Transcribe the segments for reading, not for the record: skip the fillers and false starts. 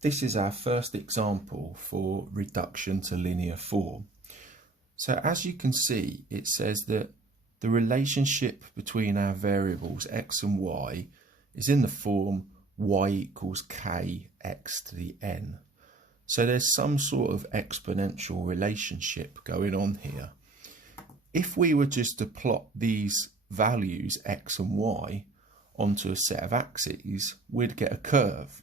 this is our first example for reduction to linear form. So as you can see, it says that the relationship between our variables x and y is in the form y equals kx to the n. So there's some sort of exponential relationship going on here. If we were just to plot these values x and y onto a set of axes, we'd get a curve,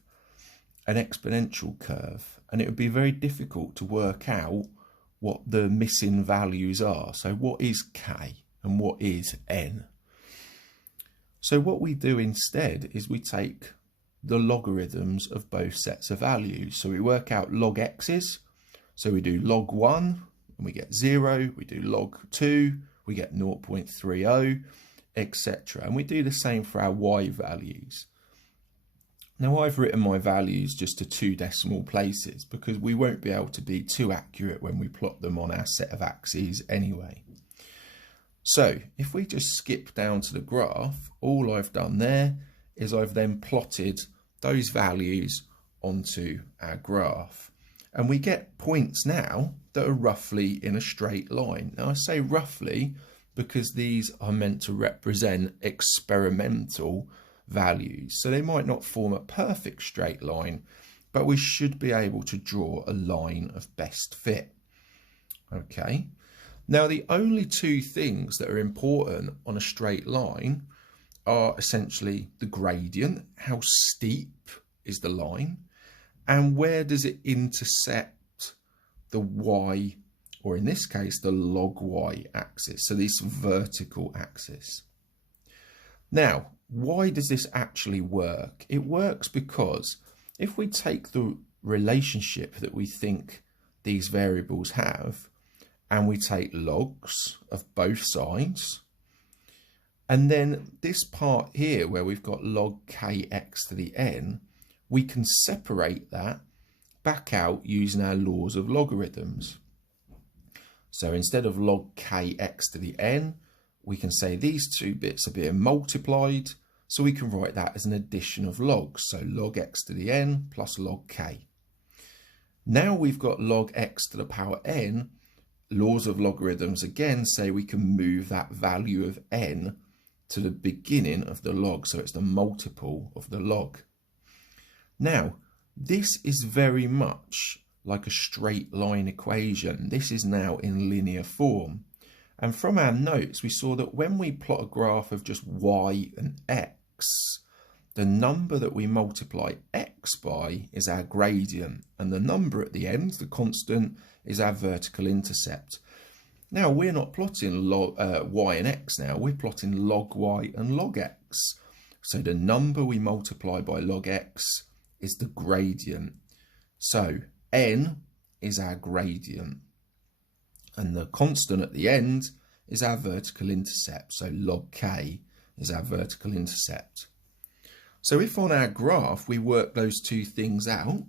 an exponential curve, and it would be very difficult to work out what the missing values are. So what is k and what is n? So what we do instead is we take the logarithms of both sets of values. So we work out log x's. So we do log 1 and we get 0. We do log 2, we get 0.30, etc. And we do the same for our y values. Now I've written my values just to 2 decimal places because we won't be able to be too accurate when we plot them on our set of axes anyway. So if we just skip down to the graph, all I've done there is I've then plotted those values onto our graph. And we get points now that are roughly in a straight line. Now I say roughly because these are meant to represent experimental values. So they might not form a perfect straight line, but we should be able to draw a line of best fit. Okay. Now the only 2 things that are important on a straight line are essentially the gradient, how steep is the line, and where does it intersect the y, or in this case the log y axis, so this vertical axis. Now why does this actually work? It works because if we take the relationship that we think these variables have and we take logs of both sides, and then this part here where we've got log kx to the n, we can separate that back out using our laws of logarithms. So instead of log kx to the n, we can say these 2 bits are being multiplied, so we can write that as an addition of logs. So log x to the n plus log k. Now we've got log x to the power n, laws of logarithms again say we can move that value of n to the beginning of the log, so it's the multiple of the log. Now, this is very much like a straight line equation. This is now in linear form. And from our notes, we saw that when we plot a graph of just y and x, the number that we multiply x by is our gradient, and the number at the end, the constant, is our vertical intercept. Now we're not plotting log, y and x now, we're plotting log y and log x. So the number we multiply by log x is the gradient. So n is our gradient, and the constant at the end is our vertical intercept. So log k is our vertical intercept. So if on our graph we work those 2 things out,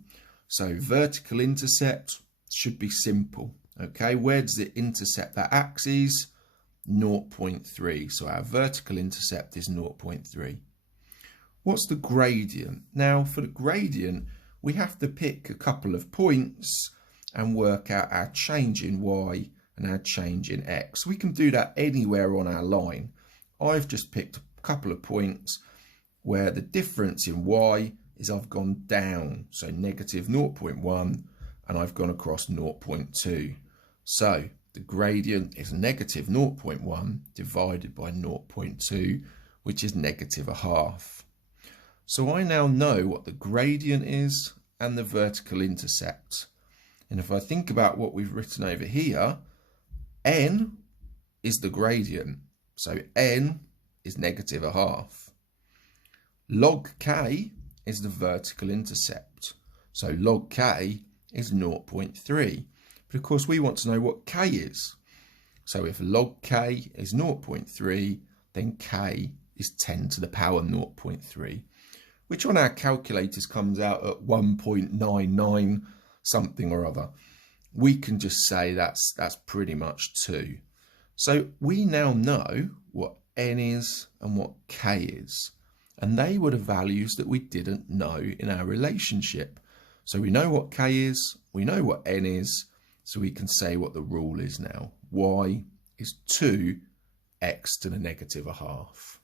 so vertical intercept should be simple. Okay, where does it intercept that axis? 0.3. So our vertical intercept is 0.3. What's the gradient? Now for the gradient, we have to pick a couple of points and work out our change in y and our change in x. We can do that anywhere on our line. I've just picked a couple of points where the difference in y is I've gone down, so negative 0.1, and I've gone across 0.2. So the gradient is negative 0.1 divided by 0.2, which is negative 1/2. So I now know what the gradient is and the vertical intercept. And if I think about what we've written over here, n is the gradient. So n is negative 1/2. Log k is the vertical intercept. So log k is 0.3. But of course we want to know what k is. So if log k is 0.3, then k is 10 to the power 0.3, which on our calculators comes out at 1.99 something or other. We can just say that's pretty much 2. So we now know what n is and what k is, and they were the values that we didn't know in our relationship. So we know what k is, we know what n is, so we can say what the rule is now. Y is 2x to the negative a half.